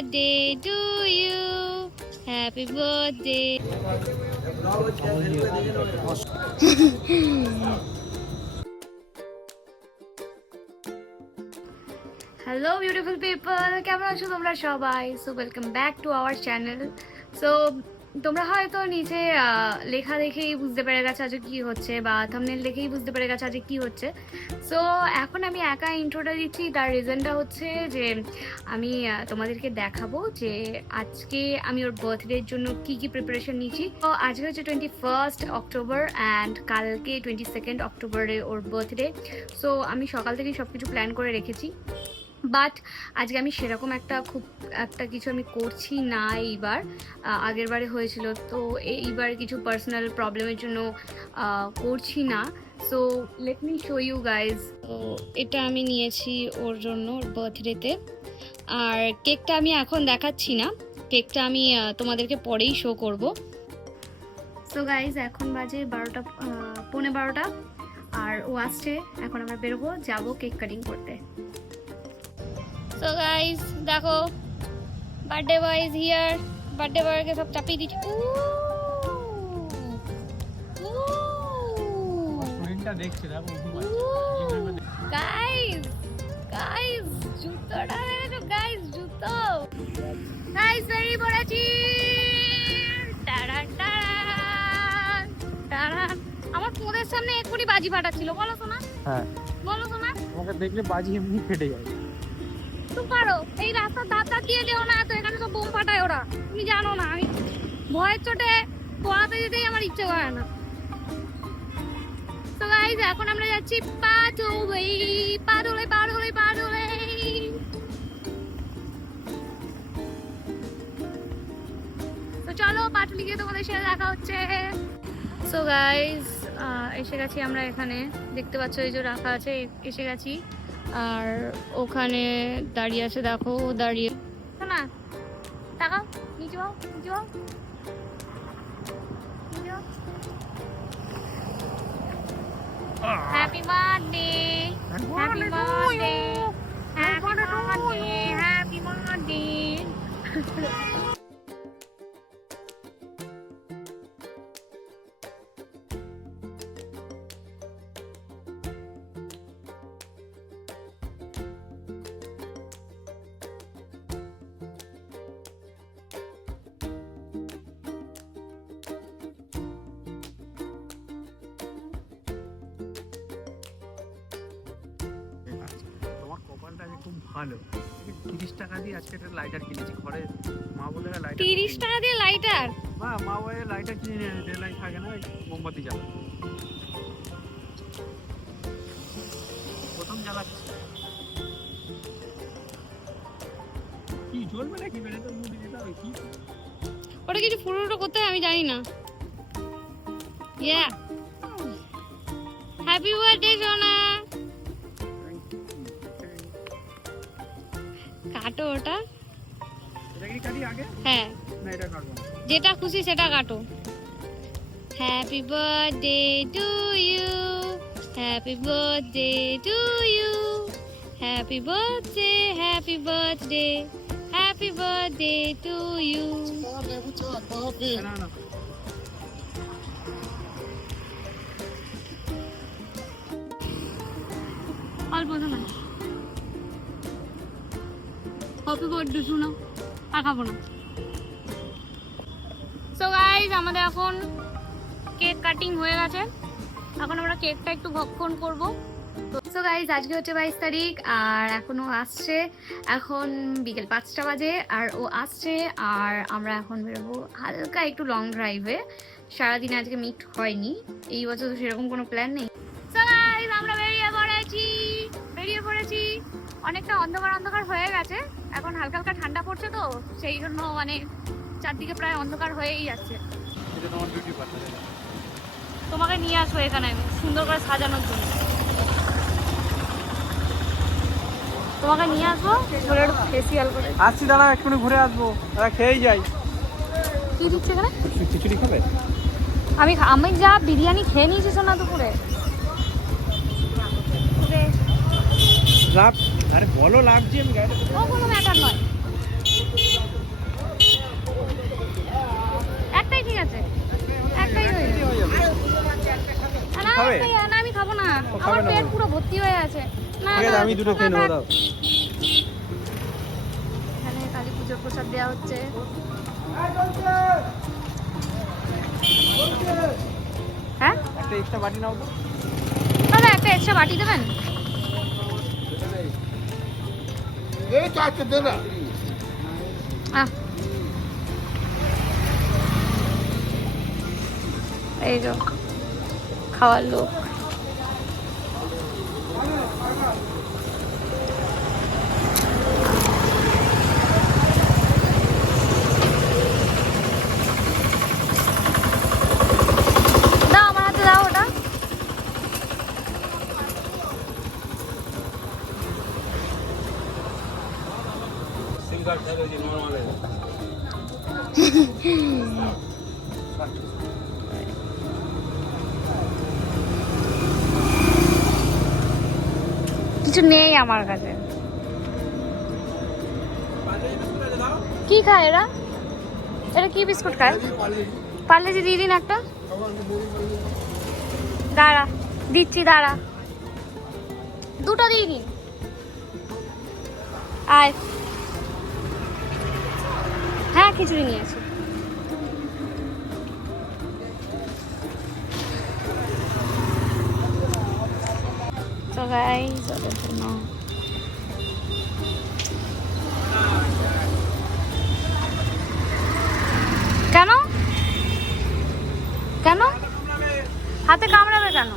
birthday to you. Happy birthday. Hello beautiful people, কেমন আছো তোমরা সবাই? So welcome back to our channel. So তোমরা হয়তো নিচে লেখা দেখেই বুঝতে পেরে গেছো আজকে কি হচ্ছে, বা থাম্বনেল দেখেই বুঝতে পেরে গেছো আজকে কি হচ্ছে। সো এখন আমি একা ইন্ট্রোটা দিচ্ছি, তার রিজনটা হচ্ছে যে আমি তোমাদেরকে দেখাবো যে আজকে আমি ওর বার্থডের জন্য কি কি প্রিপারেশন নিচ্ছি। তো আজকে হচ্ছে 21 অক্টোবর অ্যান্ড কালকে 22 অক্টোবরে ওর বার্থডে। সো আমি সকাল থেকেই সব কিছু প্ল্যান করে রেখেছি, বাট আজকে আমি সেরকম একটা কিছু আমি করছি না এইবার। আগের বারে হয়েছিল, তো এইবার কিছু পার্সোনাল প্রবলেমের জন্য করছি না। So let me show you guys. তো এটা আমি নিয়েছি ওর জন্য, ওর বার্থডেতে। আর কেকটা আমি এখন দেখাচ্ছি না, কেকটা আমি তোমাদেরকে পরেই শো করব। সো গাইজ এখন বাজে 12টা, পৌনে 12টা, আর ও আসছে। এখন আমরা বেরোবো, যাবো কেক কাটিং করতে। সো গাইস দেখো, birthday boy is here. Birthday বয়কে সব চাপিয়ে দিচ্ছি। গাইস গাইস জুতোটা দেখো গাইস, জুতো গাইস বেরিয়ে পড়েছি। আমার ফোনের সামনে এক্ষুনি বাজি ফাটাচ্ছিল, বলো তো না? হ্যাঁ বলো তো না, তোমাকে দেখলে বাজি এমনি ফেটে যায়। তুমি পারো এই রাস্তার ধার দিয়ে যেও না, তো এখানে তো বোম ফাটায় ওরা, তুমি জানো না। আমি ভয়ের চোটে পড়াতে যেতেই আমার ইচ্ছে করে না। তো গাইস এখন আমরা যাচ্ছি পাটুলি। তো চলো পাটুলি গিয়ে তোমাদের সাথে দেখা হচ্ছে। সো গাইস এসে গেছি আমরা এখানে, দেখতে পাচ্ছ এই যে রাখা আছে, এসে গেছি। আর ওখানে দাঁড়িয়ে আছে, দেখো দাঁড়িয়ে না, তাকাও নিচে যাও, নিচে যাও। Happy birthday, happy birthday, happy birthday, happy birthday. খুব ভালো, 30 টাকা দিয়ে আজকে একটা লাইটার কিনেছি ঘরে। মা বলে লাইটার 30 টাকা দিয়ে লাইটার? মা বলে লাইটার কিনে ডে লাইট থাকে না, মোমবাতি জ্বালা। প্রথম জ্বালাচ্ছি, কি জ্বলবে নাকি বেড়ে তো মুড়ি দিতে হবে কি? ওটা কিছু ফুটো করতে হয়, আমি জানি না। ইয়া হ্যাপি বার্থডে সোনা। কাটো ওটা, হ্যাঁ যেটা খুশি সেটা কাটো। Happy birthday to you, happy birthday to you, happy birthday, happy birthday, happy birthday to you. অল্প না, হ্যাপি বার্থডে শোনো, আর খাবো না। সো গাইজ আমাদের এখন কেক কাটিং হয়ে গেছে, এখন আমরা কেকটা একটু ভক্ষণ করবো। সো গাইজ আজকে হচ্ছে 22 তারিখ, আর এখনো আসছে। এখন বিকেল 5টা বাজে, আর ও আসছে। আর আমরা এখন বেরোবো হালকা একটু লং ড্রাইভে। সারাদিন আজকে মিট হয়নি, এই বছর তো সেরকম কোনো প্ল্যান নেই। সো গাইজ আমরা বেরিয়ে পড়েছি। অনেকটা অন্ধকার হয়ে গেছে, এখন হালকা হালকা ঠান্ডা পড়ছে, তো সেই জন্য মানে চারদিকে প্রায় অন্ধকার হয়েই যাচ্ছে। তোমাকে নিয়ে আসবো এখানে সুন্দর করে সাজানোর জন্য, তোমাকে নিয়ে আসবো ফেসিয়াল করে। আসছি দাঁড়া, একটু ঘুরে আসবো, খেয়েই যাই। কি দিচ্ছে এখানে? খিচুড়ি খাবে? আমি যা বিরিয়ানি খেয়ে নিয়েছি শোনা দুপুরে। লাভ, আরে বলো লাগছে, আমি গাড়িতে কোনো ম্যাটার নয়। খাবে? না আমি খাবো না, ও খাবে আমার না পেট বলে? পুরো ভর্তি হয়ে আছে। না ঠিক আছে, না, আমি দুটো খেয়ে নেবো, দাও। এখানে কালী পুজোর প্রসাদ দেওয়া হচ্ছে। হ্যাঁ একটা এক্সট্রা বাটি নাও তো। দাদা, একটা এক্সট্রা বাটি দেবেন? আহ, এই তো খাওয়ার লোক। দাও, আমার হাতে দাও ওটা। কিছু নেই আমার কাছে। কি খায় এরা? এটা কি বিস্কুট খায়? পার্লেজি দিয়ে দিন একটা। দাঁড়া, দিচ্ছি, দাঁড়া। দুটো দিয়ে দিন। আয়। হ্যাঁ, খিচুড়ি নিয়েছি। তো গাইস, ওদের জন্য কেন কেন হাতে কামড়াবে কেন?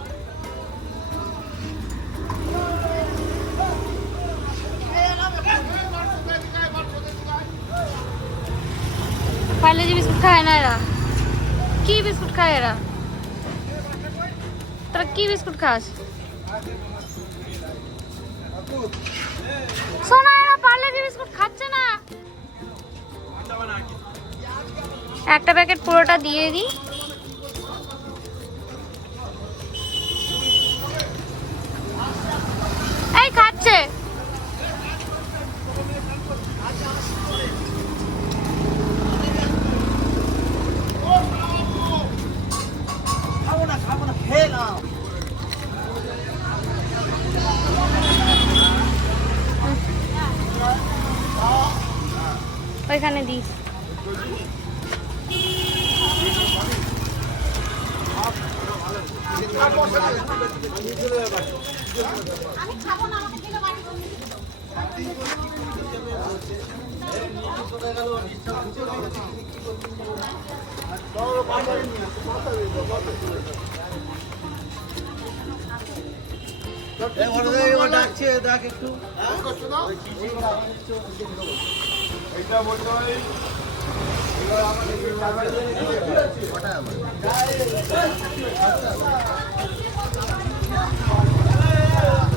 পার্লেজি বিস্কুট খায় না এরা। কি বিস্কুট খায় এরা? তোরা কি বিস্কুট খাস? সোনা, এরা পার্লেজি বিস্কুট খাচ্ছে না। একটা প্যাকেট পুরোটা দিয়ে দিই। এই খাচ্ছে। খাবো না, খেয়ে নাও। ওইখানে দিস। ডাকছে, দেখ একটু।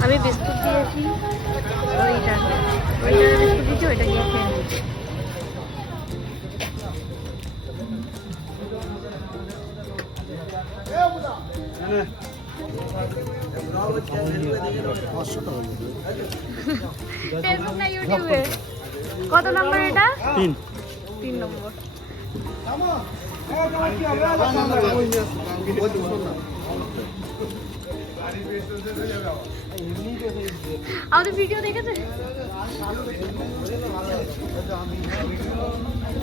আমি বিস্কুট দিয়েছি, ওইটা বিস্কুট দিয়েছি, ওইটা গিয়ে খেয়ে নিচ্ছি। ফেসবুক না ইউটিউবে? কত নম্বর এটা? 3 নম্বর। আমাদের ভিডিও দেখেছে?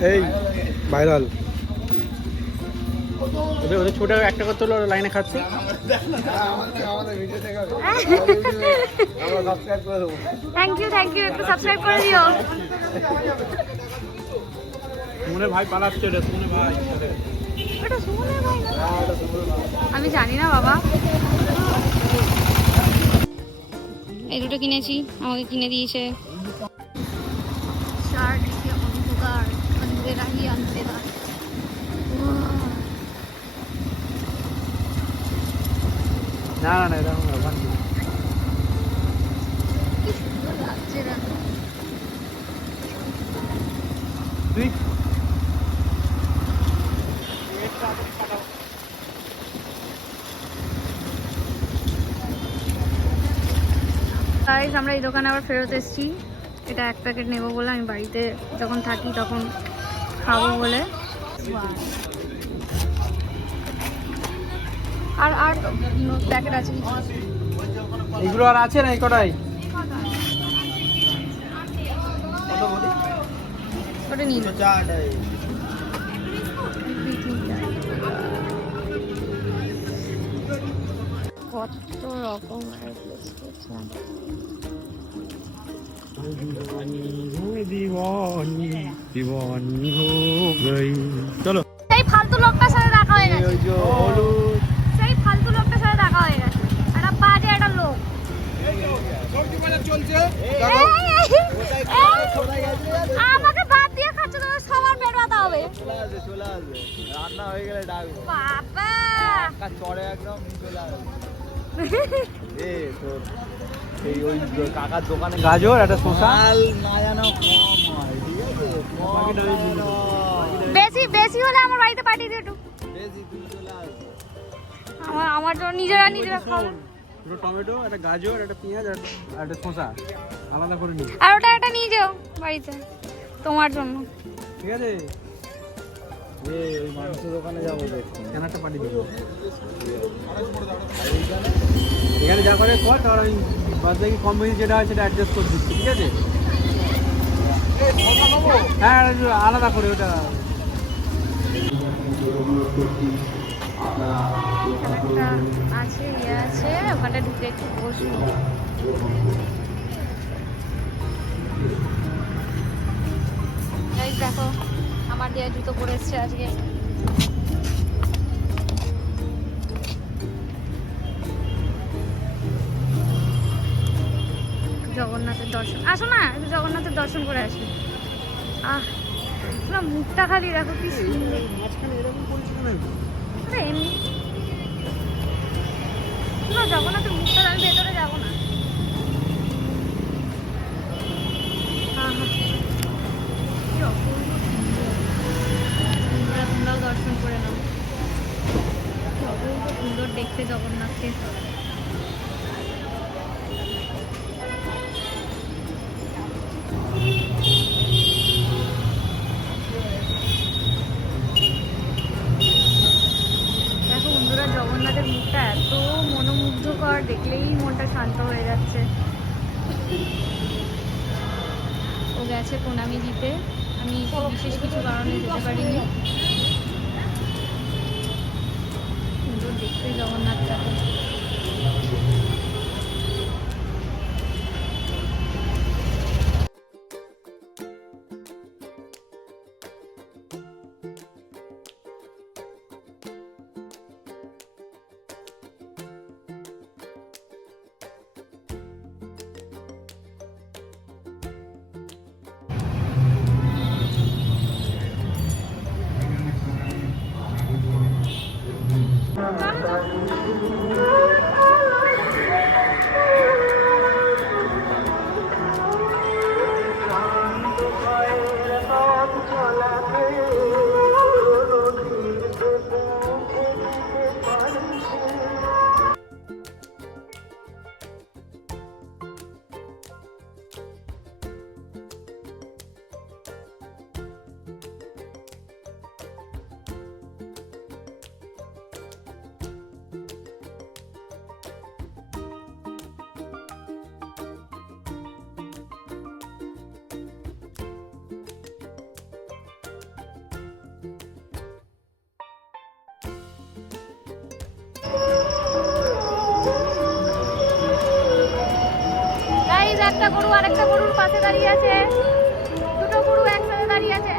এই ভাইরাল ওদের ছোট একটা করতে হলো, লাইনে খাচ্ছে। থ্যাংক ইউ, একটু সাবস্ক্রাইব করে দিও। মনে ভাই পালাচ্ছে, ওটা মনে ভাই। এটা সুমনের ভাই না? আমি জানি না বাবা। এই দুটো কিনেছি, আমাকে কিনে দিয়েছে। অন্ধকার, অন্ধেরা হি অন্ধেরা। না না না, এরকম ব্যাপার নেই। কি সুন্দর লাগছে দেখো। তুই গাইস, আমরা এই দোকানে আবার ফেরত এসেছি। এটা 1 প্যাকেট নেবো বলে, আমি বাড়িতে যখন থাকি তখন খাবো বলে। আর আর প্যাকেট আছে কিছু? এগুলো আর আছে না এই কটাই? ওটা নিয়ে নাও। কত রকমের বিস্কুট। চলো সেই ফালতু লোকটার সাথে দেখা হয়ে গেছে। সেই ফালতু লোকটার সাথে দেখা হয়ে গেছে। একটা বাজে একটা লোক। আমাকে ভাত দিয়ে খাচ্ছে, তো সবার পেট ব্যথা হবে। রান্না হয়ে গেলে ডাকবো বাবা চড়ে একদম চলে আসবে তোর এই ওই কাকার দোকানে গাজর একটা শসা মাল না জানো কম হয় ঠিক আছে কম না বেশি বেশি হলে আমার বাড়িতে পাঠিয়ে দিও একটু। বেশি তুই চলে আসবে আমার জন্য নিজেরা খাবো। দুটো টমেটো একটা গাজর একটা পেঁয়াজ আর একটা শসা আলাদা করে নিই, আর ওটা একটা নিয়ে যাও বাড়িতে তোমার জন্য। ঠিক আছে? ওই মাংস দোকানে যাবো দেখছি কেন একটা পাঠিয়ে দেবো। এখানে যা করে কর, আর ওই বাদ বাকি কম বেশি যেটা হয় সেটা অ্যাডজাস্ট করে দিচ্ছি, ঠিক আছে? হ্যাঁ একটু আলাদা করে ওটা। একটা আছে আছে ওখানটা ঢুকে একটু বসবো। দেখো আমার দিয়ে জুতো পরে এসছে আজকে। জগন্নাথের দর্শন, আসো না একটু জগন্নাথের দর্শন করে আসি। পুরো মুখটা খালি দেখো কি সুন্দর। মাঝখানে এরকম করেছিল না এমনি পুরো জগন্নাথের মুখটা, আমি ভেতরে যাবো না। কি অপূর্ব সুন্দর। তোমরাও দর্শন করে নাও। কি অপূর্ব সুন্দর দেখতে জগন্নাথকে। দেখো বন্ধুরা, জগন্নাথের মুখটা এত মনোমুগ্ধকর, দেখলেই মনটা শান্ত হয়ে যাচ্ছে। ও গেছে প্রণামী দিতে, আমি বিশেষ কিছু কারণে যেতে পারিনি। সুন্দর দেখতে জগন্নাথটাকে। একটা গরু আর একটা গরুর পাশে দাঁড়িয়ে আছে, দুটো গরু একসাথে দাঁড়িয়ে আছে।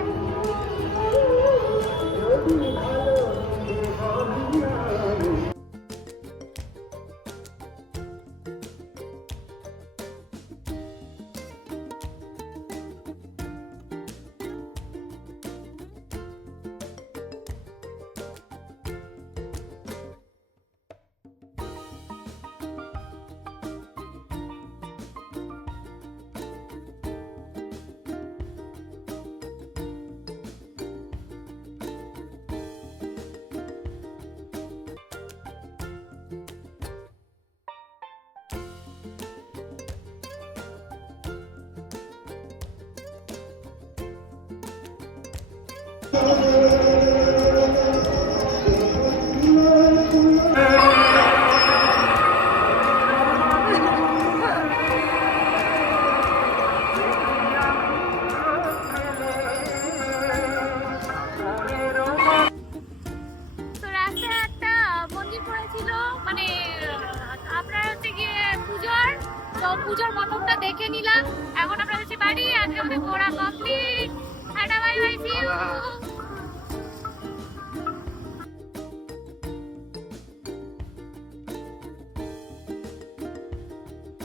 পুজোর মণ্ডপটা দেখে নিলাম, এখন আমরা যাচ্ছি বাড়ি। আজকে আমাদের ঘোরা কমপ্লিট।